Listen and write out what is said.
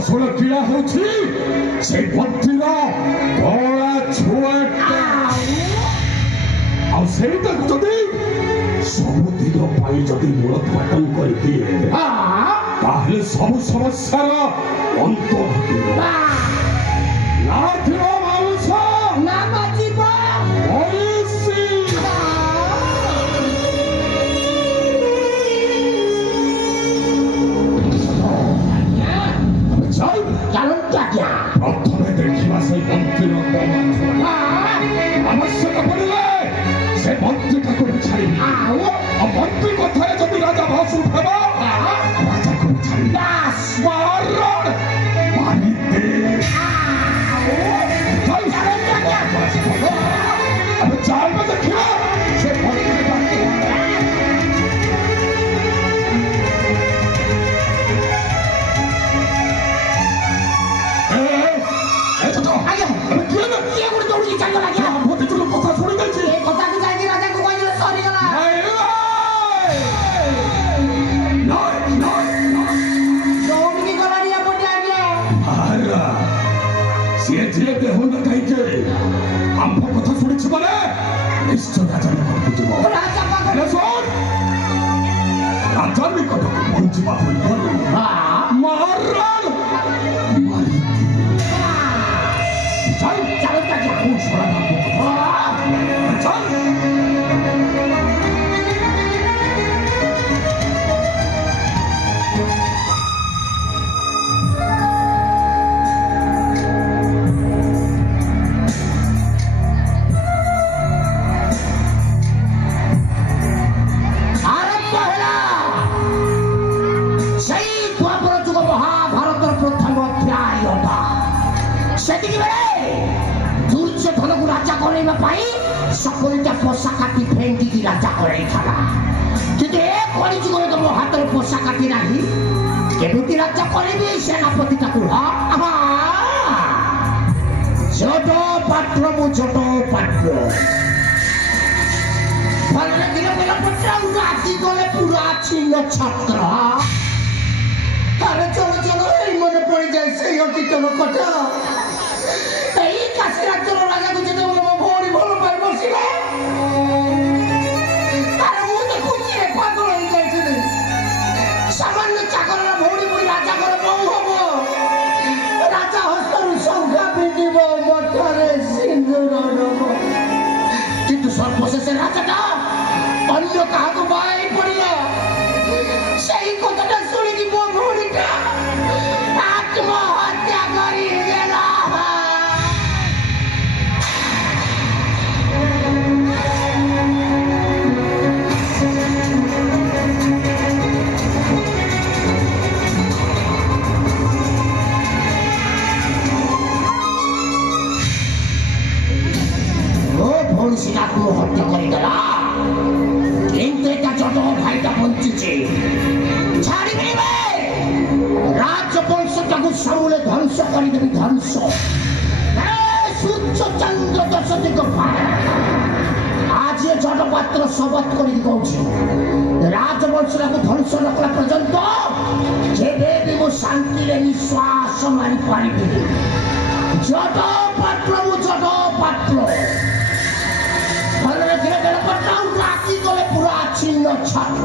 আসল ক্রীড়া হচ্ছে সেই মন্ত্রীর কলা ছুয়াটা আর সেইটা যদি ସବୁଦିନ ପାଇଁ ଯଦି ମୂଳୋତ୍ପାଟନ କରିଦିଏ ତାହେଲେ ସବୁ ସମସ୍ୟାର ଅନ୍ତ ଘଟିବ ନା ଥିବ ମାଉସ ନା ବାଜିବ ପଇସି ଚାଲନ୍ତୁ ଆଜ୍ଞା ପ୍ରଥମେ ଦେଖିବା ସେଇ ମନ୍ତ୍ରୀର ଆବଶ୍ୟକ ପଡ଼ିଲେ ସେ ମନ୍ତ୍ରୀଟାକୁ ଛାଡ଼ିବି ଆଉ ମନ୍ତ୍ରୀ କଥାରେ ଯଦି ରାଜା ଭାଷୁ ହେବ ରାଜାକୁ ଛାଡ଼ିବି ମାରିଦେ ଆମେ ଚାଲବା ଦେଖିବା ସେ ମନ୍ତ୍ରୀଟା କଥା ଶୁଣି ଦେଇଛି କଥାକୁ ଯାଇକି ରାଜାକୁ କହିଲେ ସରିଗଲା ଦୌଡ଼ିକି ଗଲାଣି ଏପଟେ ଆଜ୍ଞା ସିଏ ଯିଏ ଦେହୁନ କାହିଁକି ଆମ୍ଭ କଥା ଶୁଣିଛି ମାନେ ନିଶ୍ଚୟ ରାଜା ନିକଟକୁ ଯିବ ରାଜା ପାଖରେ ରାଜା ନିକଟକୁ ପହଞ୍ଚିବା ପୂର୍ବରୁ সকলটা পোষা কাটি ফেঙ্গিকি রাজা করাই থাকা কিন্তু এ কলিযুগরে তো মো হাতের পোষা কাটি নাই কেমিতি রাজা করিবি সেনাপতিটাকে ছোট পাত্র মু ছোট পাত্র ভালো লাগিল বেলা পত্রা রাজি গলে পুরা ছিন্ন ছাত্র আরে চলো চলো এই মনে পড়ে যায় সেই অতীতের কথা এই কাশি রাজ্যের রাজাকে যেতে বলে ମୋ ଭଉଣୀ ଭଲ ପାଇ ବସିଲେ ତାର ମୁଁ ତ ଖୁସିରେ ପାଗଳ ହେଇଯାଇଥିଲି ସାମାନ୍ୟ ଚାକରର ଭଉଣୀ ପରି ରାଜାଙ୍କର ବୋହୂ ହବ ରାଜା ହସ୍ତରୁ ଶଙ୍ଖା ପିଟିବ ମଥାରେ ସିନ୍ଦୁର ନବ କିନ୍ତୁ ସର୍ବଶେଷେ ରାଜାଟା ଅନ୍ୟ କାହାକୁ ବାହା ହେଇ ପଡ଼ିଲା ସେଇ କଥାଟା ଶୁଣିକି ମୋ ଭଉଣୀଟା ଆତ୍ମହତ୍ୟା କରିଦେଲା আত্মহত্যা করে দেলা কিন্তু এটা যত ভাইটা বঞ্চিছে ছাড়িবি রাজবংশটাকে সমূলে ধ্বংস করে দেবি ধ্বংস সূর্য চন্দ্র দশ দিক আজ এ জনপাত্র শপথ করে কৌছি রাজবংশটাকে ধ্বংস নকলা পর্যন্ত যেবে বি মু শান্তিরে নিঃশ্বাস মারি পারিবি জট পাত্র মু জট পাত্র ভালো রেখে বেলা পড়াও রাখি গলে পুরা ছিন্ন ছাত্র